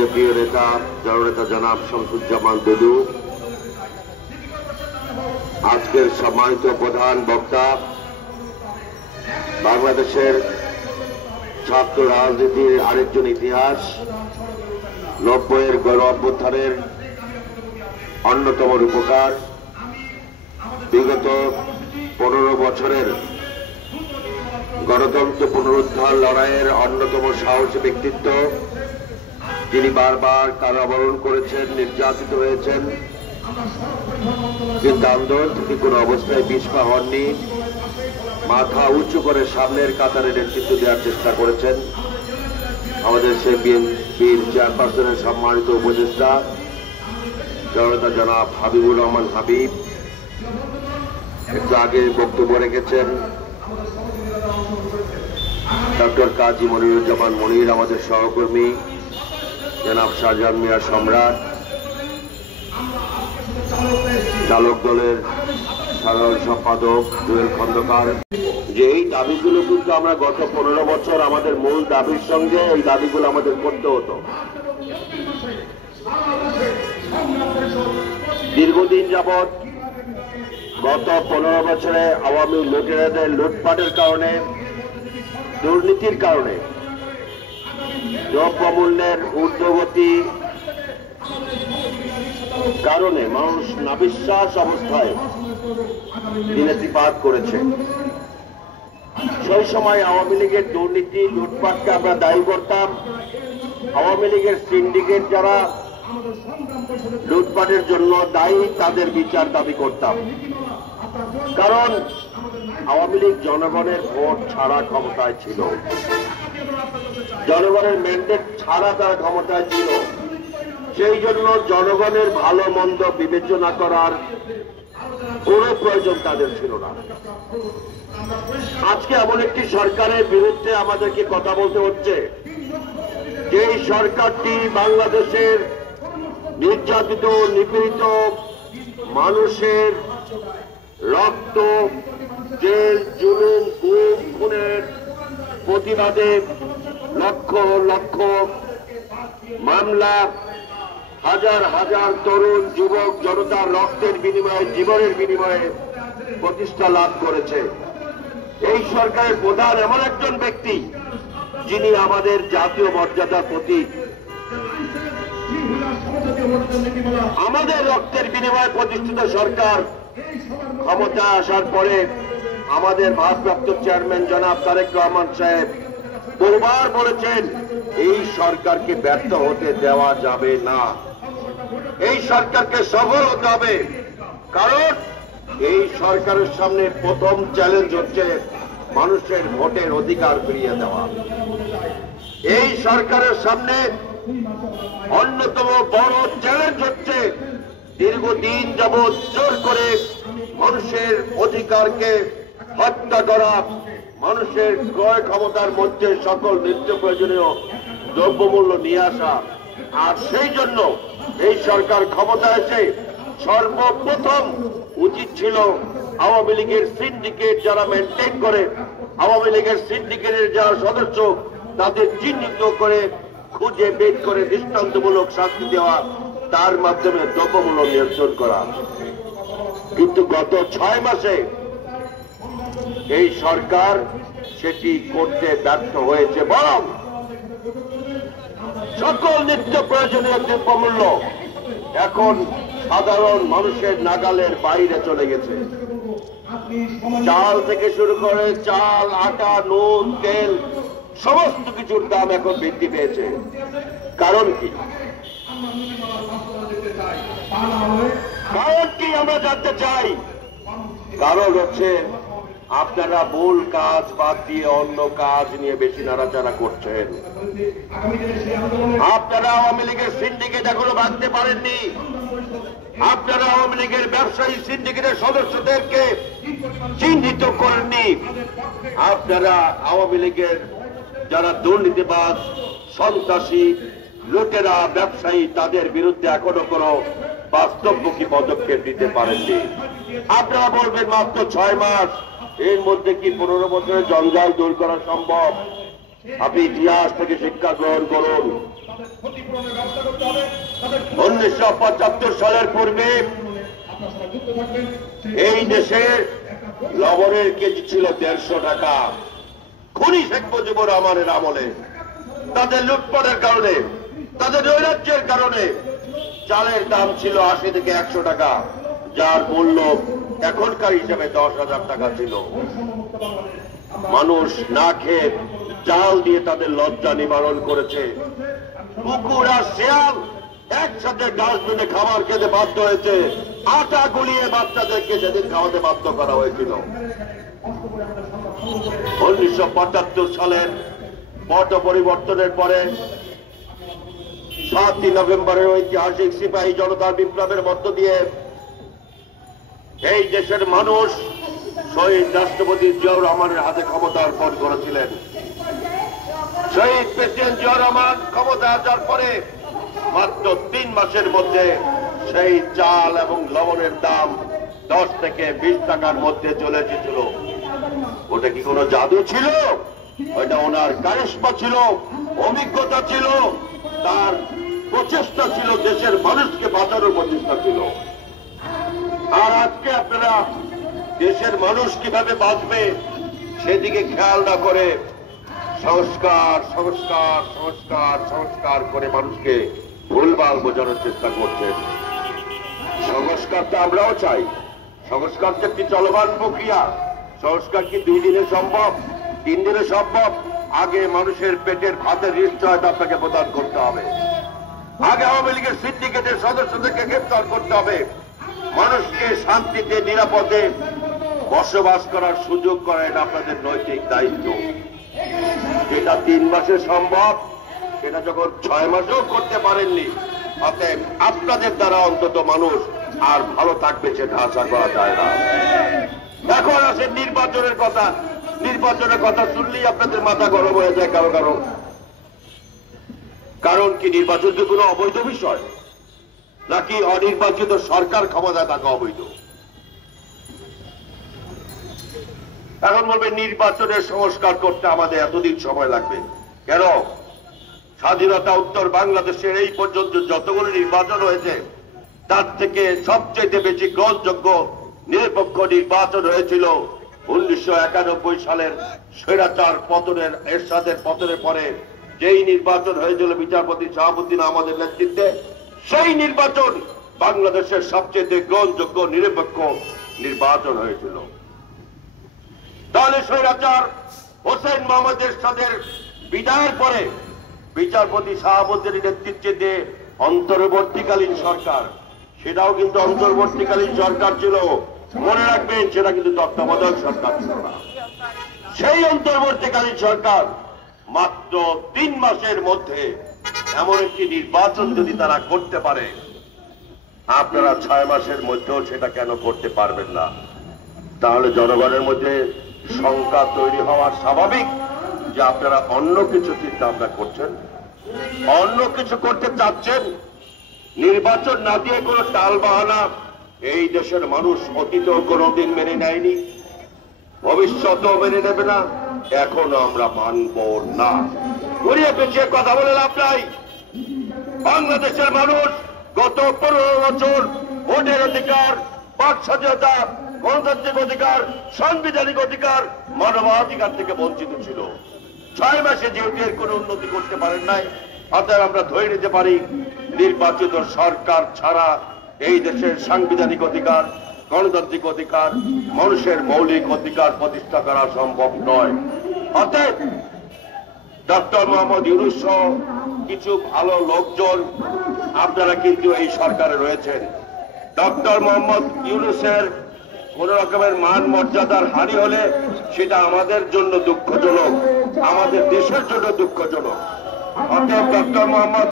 আমাদের প্রিয় নেতা জননেতা জনাব শামসুজ্জামান দুদু, আজকের সম্মানিত প্রধান বক্তা, বাংলাদেশের ছাত্র রাজনীতির আরেকজন ইতিহাস, 90-এর গণ অভ্যুত্থানের অন্যতম রূপকার, বিগত 15 বছরের গণতন্ত্র পুনরুদ্ধার লড়াইয়ের অন্যতম সাহসী ব্যক্তিত্ব, যিনি বারবার কারাবরণ করেছেন, নির্যাতিত হয়েছেন, কিন্তু আন্দোলন থেকে কোনো অবস্থায় পিছপা হননি, মাথা উঁচু করে সামনের কাতারে নেতৃত্ব দেওয়ার চেষ্টা করেছেন। আমাদের সে বিএনপির চেয়ারপারসনের সম্মানিত উপদেষ্টা জননেতা জনাব হাবিবুর রহমান হাবিব একটু আগে বক্তব্য রেখেছেন। ডক্টর কাজী মনিরুজ্জামান মনির, আমাদের সহকর্মী জনাব শাহজাহান মিয়া সম্রাট, চালক দলের সাধারণ সম্পাদক জুয়েল খন্দকার, যে এই দাবিগুলো কিন্তু আমরা গত 15 বছর আমাদের মূল দাবির সঙ্গে এই দাবিগুলো আমাদের করতে হতো। দীর্ঘদিন যাবৎ গত 15 বছরে আওয়ামী লুটেরাদের লুটপাটের কারণে, দুর্নীতির কারণে, দ্রব্যমূল্যের ঊর্ধ্বগতি কারণে মানুষ নাবিশ্বাস অবস্থায় দিনাতিপাত করেছে। সেই সময় আওয়ামী লীগের দুর্নীতি লুটপাটকে আমরা দায়ী করতাম। আওয়ামী লীগের সিন্ডিকেট যারা লুটপাটের জন্য দায়ী, তাদের বিচার দাবি করতাম। কারণ আওয়ামী লীগ জনগণের ভোট ছাড়া ক্ষমতায় ছিল, জনগণের ম্যান্ডেট ছাড়া তারা ক্ষমতায় ছিল। সেই জন্য জনগণের ভালো মন্দ বিবেচনা করার কোন প্রয়োজন তাদের ছিল না। আজকে এমন একটি সরকারের বিরুদ্ধে আমাদেরকে কথা বলতে হচ্ছে, যেই সরকারটি বাংলাদেশের নির্যাতিত নিপীড়িত মানুষের রক্ত, জেল, জুলুম, গুম, খুনের প্রতিবাদে লক্ষ লক্ষ মামলা, হাজার হাজার তরুণ যুবক জনতার রক্তের বিনিময়ে, জীবনের বিনিময়ে প্রতিষ্ঠা লাভ করেছে। এই সরকারের প্রধান এমন একজন ব্যক্তি, যিনি আমাদের জাতীয় মর্যাদার প্রতীক। আমাদের রক্তের বিনিময়ে প্রতিষ্ঠিত সরকার ক্ষমতায় আসার পরে আমাদের ভারপ্রাপ্ত চেয়ারম্যান জনাব তারেক রহমান সাহেব বহুবার বলেছেন, এই সরকারকে ব্যর্থ হতে দেওয়া যাবে না, এই সরকারকে সফল হতে হবে। কারণ এই সরকারের সামনে প্রথম চ্যালেঞ্জ হচ্ছে মানুষের ভোটের অধিকার ফিরিয়ে দেওয়া। এই সরকারের সামনে অন্যতম বড় চ্যালেঞ্জ হচ্ছে দীর্ঘদিন যাবৎ জোর করে মানুষের অধিকারকে হত্যা করা, মানুষের ক্রয় ক্ষমতার মধ্যে সকল নিত্য প্রয়োজনীয় দ্রব্যমূল্য নিয়ে আসা। আর সেই জন্য এই সরকার ক্ষমতায় এসে সর্বপ্রথম উচিত ছিল আওয়ামী লীগের সিন্ডিকেট যারা মেনটেন করে, আওয়ামী লীগের সিন্ডিকেটের যারা সদস্য, তাদের চিহ্নিত করে খুঁজে বের করে দৃষ্টান্তমূলক শাস্তি দেওয়া, তার মাধ্যমে দ্রব্যমূল্য নিয়ন্ত্রণ করা। কিন্তু গত 6 মাসে এই সরকার সেটি করতে ব্যর্থ হয়েছে, বরং সকল নিত্য প্রয়োজনীয় দ্রব্যমূল্য এখন সাধারণ মানুষের নাগালের বাইরে চলে গেছে। চাল থেকে শুরু করে চাল, আটা, নুন, তেল, সমস্ত কিছুর দাম এখন বৃদ্ধি পেয়েছে। কারণ কি? কারণ কি আমরা জানতে চাই। কারণ হচ্ছে আপনারা মূল কাজ বাদ দিয়ে অন্য কাজ নিয়ে বেশি নাড়াচাড়া করছেন। আপনারা আওয়ামী লীগের সিন্ডিকেট এখনো ভাঙতে পারেননি। আপনারা আওয়ামী লীগের ব্যবসায়ী সিন্ডিকেটের সদস্যদেরকে চিহ্নিত করেননি। আপনারা আওয়ামী লীগের যারা দুর্নীতিবাজ, সন্ত্রাসী, লুটেরা, ব্যবসায়ী, তাদের বিরুদ্ধে এখনো কোনো বাস্তবমুখী পদক্ষেপ নিতে পারেননি। আপনারা বলবেন মাত্র 6 মাস, এর মধ্যে কি 15 বছরের জঞ্জাল দূর করা সম্ভব? আপনি ইতিহাস থেকে শিক্ষা গ্রহণ করুন। 1975 সালের পূর্বে এই দেশে লবণের কেজি ছিল 150 টাকা। খুনি শেখ মুজিবুর রহমানের আমলে তাদের লুটপাটের কারণে, তাদের নৈরাজ্যের কারণে চালের দাম ছিল 80 থেকে 100 টাকা, যার মূল্য এখনকার হিসাবে 10,000 টাকা ছিল। মানুষ না খেয়ে চাল দিয়ে তাদের লজ্জা নিবারণ করেছে। কুকুর আর শেয়াল একসাথে ডাস্টবিনে খাবার খেতে বাধ্য হয়েছে। আটা গুলিয়ে বাচ্চাদেরকে সেদিন খাওয়াতে বাধ্য করা হয়েছিল। 1975 সালের পট পরিবর্তনের পরে 7 নভেম্বরের ঐতিহাসিক সিপাহী জনতার বিপ্লবের মধ্য দিয়ে এই দেশের মানুষ শহীদ রাষ্ট্রপতি জিয়াউর রহমানের হাতে ক্ষমতা অর্পণ করেছিলেন। শহীদ প্রেসিডেন্ট জিয়াউর রহমান ক্ষমতা আসার পরে মাত্র 3 মাসের মধ্যে সেই চাল এবং লবণের দাম 10 থেকে 20 টাকার মধ্যে চলে এসেছিল। ওটা কি কোনো জাদু ছিল? ওটা ওনার কারিশমা ছিল, অভিজ্ঞতা ছিল, তার প্রচেষ্টা ছিল, দেশের মানুষকে বাঁচানোর প্রচেষ্টা ছিল। আর আজকে আপনারা দেশের মানুষ কিভাবে বাঁচবে সেদিকে খেয়াল না করে সংস্কার সংস্কার সংস্কার সংস্কার করে মানুষকে ভুলভাল বোঝানোর চেষ্টা করছেন। সংস্কার তো আমরাও চাই। সংস্কার তো একটি চলমান প্রক্রিয়া। সংস্কার কি 2 দিনে সম্ভব, 3 দিনে সম্ভব? আগে মানুষের পেটের ভাতের নিশ্চয়তা আপনাকে প্রদান করতে হবে। আগে আওয়ামী লীগের সিন্ডিকেটের সদস্যদেরকে গ্রেফতার করতে হবে। মানুষকে শান্তিতে নিরাপদে বসবাস করার সুযোগ করা এটা আপনাদের নৈতিক দায়িত্ব। যেটা 3 মাসে সম্ভব সেটা যখন 6 মাসেও করতে পারেননি, অতএব আপনাদের দ্বারা অন্তত মানুষ আর ভালো থাকবে সেটা আশা করা যায় না। এখন আসে নির্বাচনের কথা। নির্বাচনের কথা শুনলেই আপনাদের মাথা গরম হয়ে যায় কারো কারো। কারণ কি নির্বাচন কি কোনো অবৈধ বিষয়, নাকি অনির্বাচিত সরকার ক্ষমতায় থাকা অবৈধ? এখন বলবে নির্বাচনের সংস্কার করতে আমাদের এতদিন সময় লাগবে কেন? স্বাধীনতা উত্তর বাংলাদেশের এই পর্যন্ত যতগুলো নির্বাচন হয়েছে তার থেকে সবচেয়ে বেশি গ্রহণযোগ্য নিরপেক্ষ নির্বাচন হয়েছিল 1991 সালের স্বৈরাচার পতনের, এরশাদের পতনের পরে যেই নির্বাচন হয়েছিল বিচারপতি শাহাবুদ্দিন আহমদের নেতৃত্বে। সেই নির্বাচন বাংলাদেশের সবচেয়ে গ্রহণযোগ্য নিরপেক্ষ নির্বাচন হয়েছিল। তাহলে স্বৈরাচার হোসেন মোহাম্মদ এরশাদের বিদায়ের পরে বিচারপতি শাহাবুদ্দিনের নেতৃত্বে দিয়ে অন্তর্বর্তীকালীন সরকার, সেটাও কিন্তু অন্তর্বর্তীকালীন সরকার ছিল, মনে রাখবেন, সেটা কিন্তু তত্ত্বাবধায়ক সরকার ছিল না। সেই অন্তর্বর্তীকালীন সরকার মাত্র 3 মাসের মধ্যে এমন একটি নির্বাচন যদি তারা করতে পারে, আপনারা 6 মাসের মধ্যেও সেটা কেন করতে পারবেন না? তাহলে জনগণের মধ্যে শঙ্কা তৈরি হওয়া স্বাভাবিক যে আপনারা অন্য কিছু চিন্তা ভাবনা করছেন, অন্য কিছু করতে চাচ্ছেন। নির্বাচন না দিয়ে কোনো টাল বাহানা এই দেশের মানুষ অতীতেও কোনোদিন মেনে নেয়নি, ভবিষ্যতেও মেনে নেবে না, এখনো আমরা মানব না। ঘুরিয়ে পেঁচিয়ে কথা বলে লাভ নাই। বাংলাদেশের মানুষ গত 15 বছর ভোটের অধিকার, বাক স্বাধীনতা, গণতান্ত্রিক অধিকার, সাংবিধানিক অধিকার, মানবাধিকার থেকে বঞ্চিত ছিল। 6 মাসে যেহেতু এর কোনো উন্নতি করতে পারেন নাই, অতএব আমরা ধরে নিতে পারি নির্বাচিত সরকার ছাড়া এই দেশের সাংবিধানিক অধিকার, গণতান্ত্রিক অধিকার, মানুষের মৌলিক অধিকার প্রতিষ্ঠা করা সম্ভব নয়। অতএব ডক্টর মোহাম্মদ ইউনূস সহ কিছু ভালো লোকজন আপনারা কিন্তু এই সরকারে রয়েছেন। ডক্টর মোহাম্মদ ইউনূসের কোন রকমের মান মর্যাদার হানি হলে সেটা আমাদের জন্য দুঃখজনক, আমাদের দেশের জন্য দুঃখজনক। অতএব ডক্টর মোহাম্মদ